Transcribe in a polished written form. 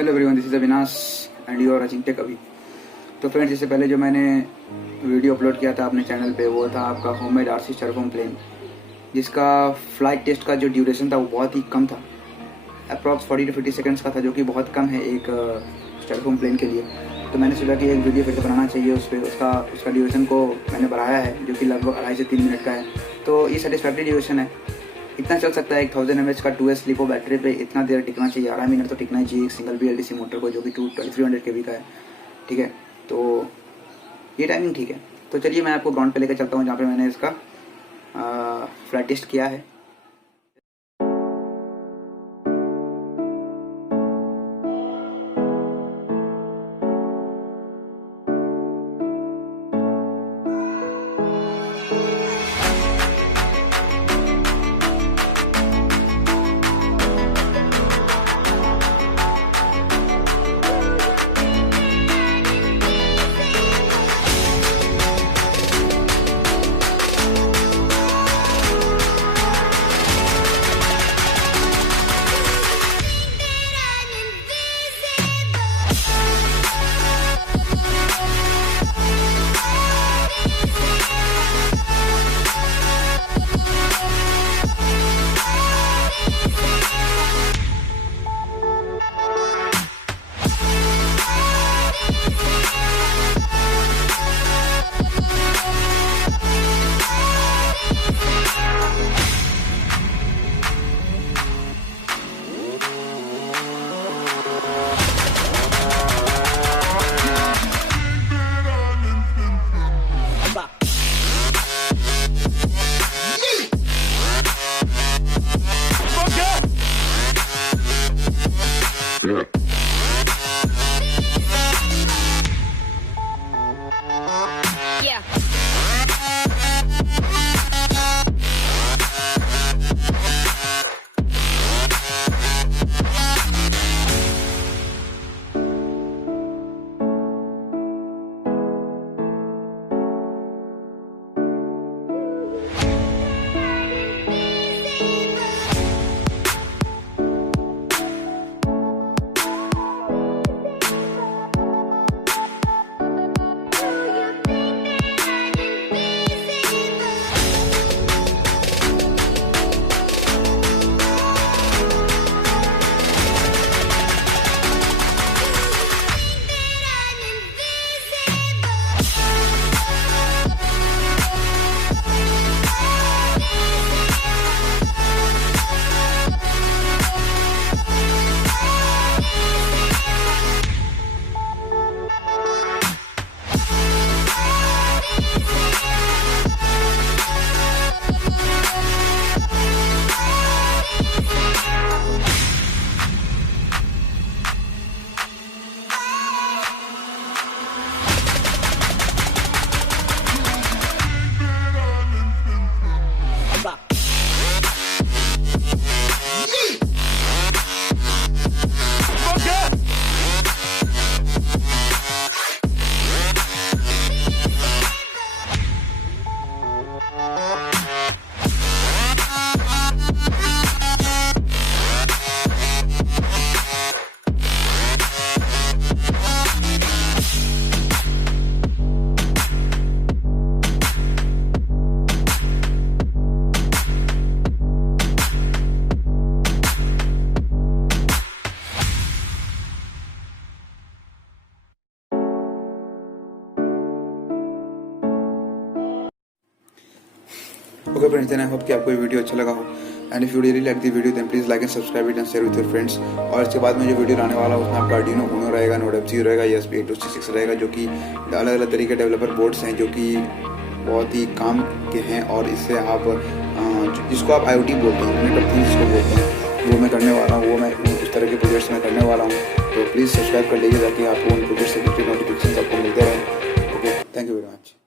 Hello everyone, this is Avinash and you are watching tech Abhi. तो फ्रेंड्स, इससे पहले जो मैंने वीडियो अपलोड किया था अपने चैनल पे वो था आपका होममेड आरसी स्टायरोफोम प्लेन, जिसका फ्लाइट टेस्ट का जो ड्यूरेशन था वो बहुत ही कम था। अप्रॉक्स 40 to 50 सेकंड्स का था, जो कि बहुत कम है एक स्टायरोफोम प्लेन के लिए। तो मैंने सोचा कि एक वीडियो फिर से बनाना चाहिए उस पर। उसका ड्यूरेशन को मैंने बढ़ाया है, जो कि लगभग 2.5 से 3 मिनट का है। तो ये सेटिस्फैक्ट्री ड्यूरेशन है, इतना चल सकता है। एक 1000 mAh का 2S लिपो बैटरी पे इतना देर टिकना चाहिए, 12 मिनट तो टिकना ही चाहिए एक सिंगल BLDC मोटर को, जो कि 2300 kV का है। ठीक है, तो ये टाइमिंग ठीक है। तो चलिए मैं आपको ग्राउंड पे लेकर चलता हूँ, जहाँ पे मैंने इसका फ्लाइट टेस्ट किया है। Okay friends, then I hope कि आपको ये वीडियो अच्छा लगा हो। And if you really like the video then please like and subscribe it and share with your friends. और इसके बाद में जो वीडियो आने वाला है उसमें आपका arduino uno रहेगा, नोड F0 रहेगा, ESP8266 रहेगा, जो कि अलग अलग तरीके के डेवलपर बोर्ड्स हैं जो कि बहुत ही काम के हैं। और इससे आप जिसको आप IoT बोलते हैं, इंटरनेट ऑफ थिंग्स जिसको बोलते हैं, वो मैं करने वाला हूँ। वो मैं उस तरह के प्रोजेक्ट्स मैं करने वाला हूँ। तो प्लीज़ सब्सक्राइब कर लीजिए ताकि आपको उन प्रोजेक्ट्स से नोटिफिकेशन आपको मिलते रहें। Okay, thank you very much.